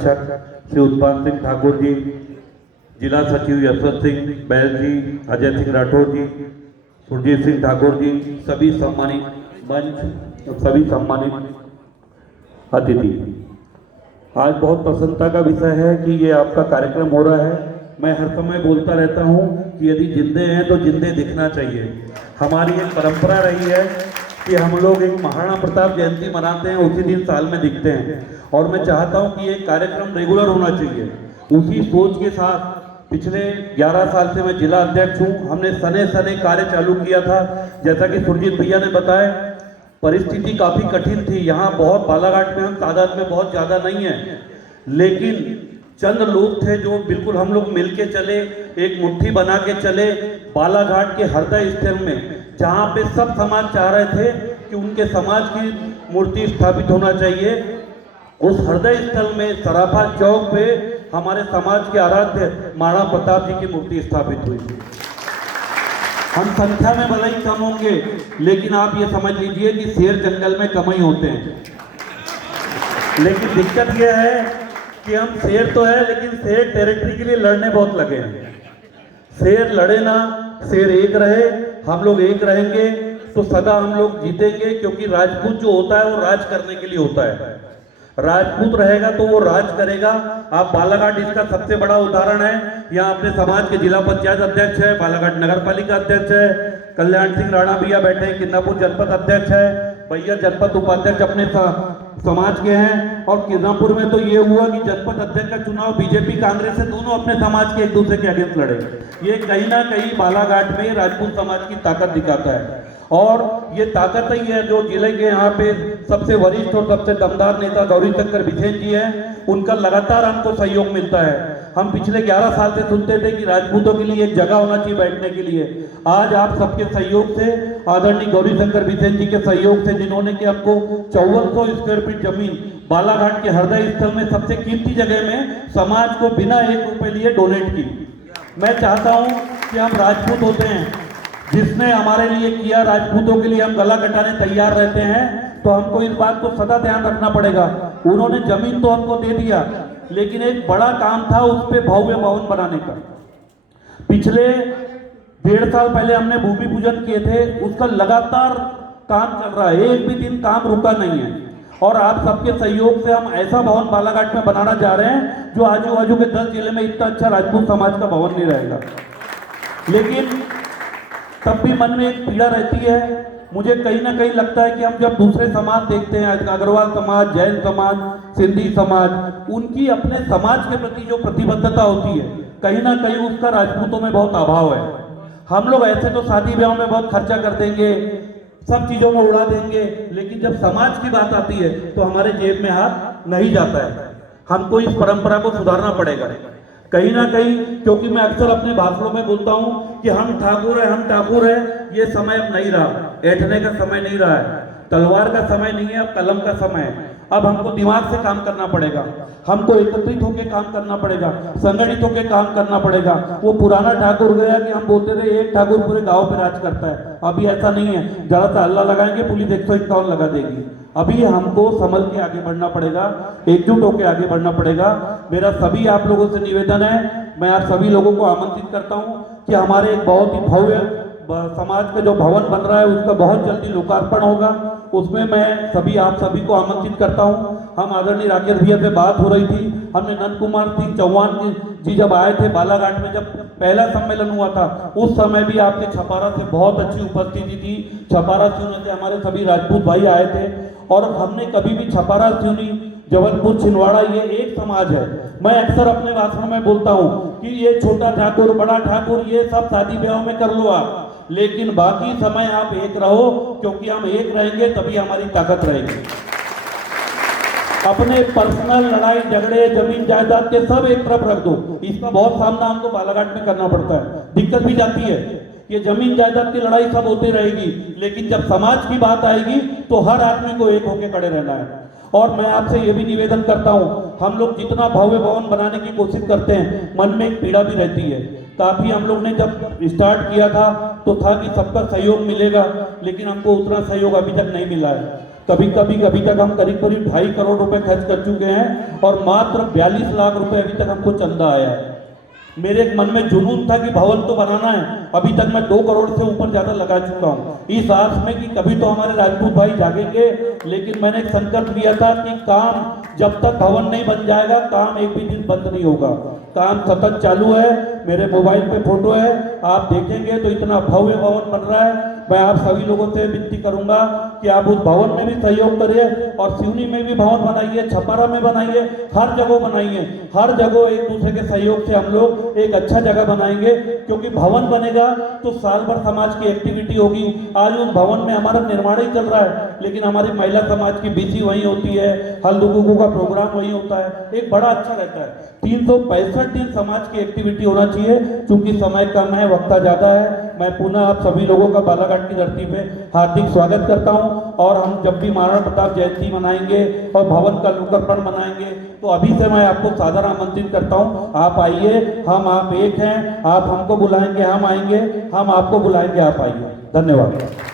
श्री उत्पल सिंह ठाकुर जी, जिला सचिव यशवंत सिंह बैल जी, अजय सिंह राठौर जी, सुरजीत सिंह ठाकुर जी, सभी सम्मानित मंच, सभी सम्मानित अतिथि। आज बहुत प्रसन्नता का विषय है कि ये आपका कार्यक्रम हो रहा है। मैं हर समय बोलता रहता हूँ कि यदि जिंदे हैं तो जिंदे दिखना चाहिए। हमारी एक परंपरा रही है कि हम लोग एक महाराणा प्रताप जयंती मनाते हैं, उसी दिन साल में दिखते हैं, और मैं चाहता हूँ कि ये कार्यक्रम रेगुलर होना चाहिए। उसी सोच के साथ पिछले 11 साल से मैं जिला अध्यक्ष हूँ। हमने सने सने कार्य चालू किया था। जैसा कि सुरजीत भैया ने बताया, परिस्थिति काफ़ी कठिन थी। यहाँ बहुत बालाघाट में हम तादाद में बहुत ज़्यादा नहीं है, लेकिन चंद लोग थे जो बिल्कुल हम लोग मिल के चले, एक मुट्ठी बना के चले बालाघाट के हृदय स्थल में, जहाँ पे सब समाज चाह रहे थे कि उनके समाज की मूर्ति स्थापित होना चाहिए। उस हृदय स्थल में सराफा चौक पे हमारे समाज के आराध्य महाराणा प्रताप जी की मूर्ति स्थापित हुई। हम संख्या में भले ही कम होंगे, लेकिन आप ये समझ लीजिए कि शेर जंगल में कम ही होते हैं। लेकिन दिक्कत यह है कि हम शेर तो है, लेकिन शेर टेरिटरी के लिए लड़ने बहुत लगे हैं। शेर लड़े ना, शेर एक रहे, हम लोग एक रहेंगे तो सदा हम लोग जीतेंगे। क्योंकि राजपूत जो होता है वो राज करने के लिए होता है। राजपूत रहेगा तो वो राज करेगा। आप बालाघाट इसका सबसे बड़ा उदाहरण है। यहाँ अपने समाज के जिला पंचायत अध्यक्ष है, बालाघाट नगर पालिका अध्यक्ष है, कल्याण सिंह राणा भैया बैठे हैं, किन्नापुर जनपद अध्यक्ष है, भैया जनपद उपाध्यक्ष अपने समाज के हैं। और किन्नापुर में तो ये हुआ कि जनपद अध्यक्ष का चुनाव बीजेपी कांग्रेस से दोनों अपने समाज के एक दूसरे के अगेंस्ट लड़े। ये कहीं ना कहीं बालाघाट में राजपूत समाज की ताकत दिखाता है, और ये ताकत ही है जो जिले के यहाँ पे सबसे वरिष्ठ और सबसे दमदार नेता गौरीशंकर बिसेन जी हैं। उनका लगातार हमको सहयोग मिलता है। हम पिछले 11 साल से सुनते थे कि राजपूतों के लिए एक जगह होना चाहिए बैठने के लिए। आज आप सबके सहयोग से, आदरणीय गौरीशंकर बिसेन जी के सहयोग से, जिन्होंने कि हमको 5400 स्क्वायर फीट जमीन बालाघाट के हृदय स्थल में सबसे कीमती जगह में समाज को बिना 1 रुपए लिए डोनेट की। मैं चाहता हूँ कि हम राजपूत होते हैं, जिसने हमारे लिए किया, राजपूतों के लिए हम गला कटाने तैयार रहते हैं। तो हमको इस बात को सदा ध्यान रखना पड़ेगा। उन्होंने जमीन तो हमको दे दिया, लेकिन एक बड़ा काम था उस पे भव्य भवन बनाने का। पिछले 1.5 साल पहले हमने भूमि पूजन किए थे, उसका लगातार काम चल रहा है, एक भी दिन काम रुका नहीं है। और आप सबके सहयोग से हम ऐसा भवन बालाघाट में बनाना चाह रहे हैं जो आजू बाजू के 10 जिले में इतना अच्छा राजपूत समाज का भवन नहीं रहेगा। लेकिन तब भी मन में एक पीड़ा रहती है। मुझे कहीं ना कहीं लगता है कि हम जब दूसरे समाज देखते हैं, अग्रवाल समाज, जैन समाज, सिंधी समाज, उनकी अपने समाज के प्रति जो प्रतिबद्धता होती है, कहीं ना कहीं उसका राजपूतों में बहुत अभाव है। हम लोग ऐसे तो शादी ब्याह में बहुत खर्चा कर देंगे, सब चीजों में उड़ा देंगे, लेकिन जब समाज की बात आती है तो हमारे जेब में हाथ नहीं जाता है। हमको इस परंपरा को सुधारना पड़ेगा कहीं ना कहीं। क्योंकि मैं अक्सर अपने भाषणों में बोलता हूं कि हम ठाकुर है, हम ठाकुर है। ये समय अब नहीं रहा, बैठने का समय नहीं रहा है, तलवार का समय नहीं है, अब कलम का समय है। अब हमको दिमाग से काम करना पड़ेगा, हमको एकत्रित होकर काम करना पड़ेगा, संगठित होकर काम करना पड़ेगा। वो पुराना ठाकुर गया कि हम बोलते थे एक ठाकुर पूरे गांव पे राज करता है। अभी ऐसा नहीं है, जरा सा हल्ला लगाएंगे पुलिस 151 लगा देगी। अभी हमको संभल के आगे बढ़ना पड़ेगा, एकजुट होकर आगे बढ़ना पड़ेगा। मेरा सभी आप लोगों से निवेदन है, मैं आप सभी लोगों को आमंत्रित करता हूं कि हमारे एक बहुत ही भव्य समाज का जो भवन बन रहा है उसका बहुत जल्दी लोकार्पण होगा। उसमें मैं सभी आप सभी को आमंत्रित करता हूं। हम आदरणीय राकेश भैया से बात हो रही थी, हमने नंद कुमार सिंह चौहान जी जब आए थे बालाघाट में, जब पहला सम्मेलन हुआ था, उस समय भी आपके छपारा से बहुत अच्छी उपस्थिति थी। छपारा सिवनी से हमारे सभी राजपूत भाई आए थे, और हमने कभी भी छपारा सिवनी, जबलपुर, छिंदवाड़ा, ये एक समाज है। मैं अक्सर अपने भाषण में बोलता हूँ कि ये छोटा ठाकुर, बड़ा ठाकुर, ये सब शादी ब्याह में कर लो आप, लेकिन बाकी समय आप एक रहो, क्योंकि हम एक रहेंगे तभी हमारी ताकत रहेगी। अपने पर्सनल लड़ाई झगड़े, जमीन जायदाद के सब एक तरफ रख दो। इसका बहुत सामना हमको बालाघाट में करना पड़ता है, दिक्कत भी जाती है। ये जमीन जायदाद की लड़ाई सब होती रहेगी, लेकिन जब समाज की बात आएगी तो हर आदमी को एक होकर खड़े रहना है। और मैं आपसे ये भी निवेदन करता हूँ, हम लोग जितना भव्य भवन बनाने की कोशिश करते हैं, मन में एक पीड़ा भी रहती है। काफी हम लोग ने जब स्टार्ट किया था तो था कि सबका सहयोग मिलेगा, लेकिन हमको उतना सहयोग अभी तक नहीं मिला है। कभी तक हम करीब 2.5 करोड़ रुपए खर्च कर चुके हैं और मात्र 42 लाख रुपए अभी तक हमको चंदा आया है। मेरे एक मन में जुनून था कि भवन तो बनाना है, अभी तक मैं 2 करोड़ से ऊपर ज्यादा लगा चुका हूँ, इस आस में कि कभी तो हमारे राजपूत भाई जागेंगे। लेकिन मैंने एक संकल्प लिया था कि काम जब तक भवन नहीं बन जाएगा, काम एक भी दिन बंद नहीं होगा। काम सतत चालू है, मेरे मोबाइल पे फोटो है, आप देखेंगे तो इतना भव्य भवन बन रहा है। मैं आप सभी लोगों से विनती करूंगा कि आप उस भवन में भी सहयोग करिए और सिवनी में भी भवन बनाइए, छपारा में बनाइए, हर जगह बनाइए। हर जगह एक दूसरे के सहयोग से हम लोग एक अच्छा जगह बनाएंगे, क्योंकि भवन बनेगा तो साल भर समाज की एक्टिविटी होगी। आज उस भवन में हमारा निर्माण ही चल रहा है, लेकिन हमारी महिला समाज की बीसी वहीं होती है, हल्दुगुगु का प्रोग्राम वहीं होता है, एक बड़ा अच्छा रहता है। 365 दिन समाज की एक्टिविटी होना चाहिए। चूंकि समय कम है, वक्ता ज्यादा है, मैं पुनः आप सभी लोगों का बालाघाट की धरती पे हार्दिक स्वागत करता हूं। और हम जब भी महाराणा प्रताप जयंती मनाएंगे और भवन का लोकार्पण मनाएंगे, तो अभी से मैं आपको सादर आमंत्रित करता हूं, आप आइए, हम आप एक हैं, आप हमको बुलाएंगे हम आएंगे, हम आपको बुलाएंगे आप आइए। धन्यवाद।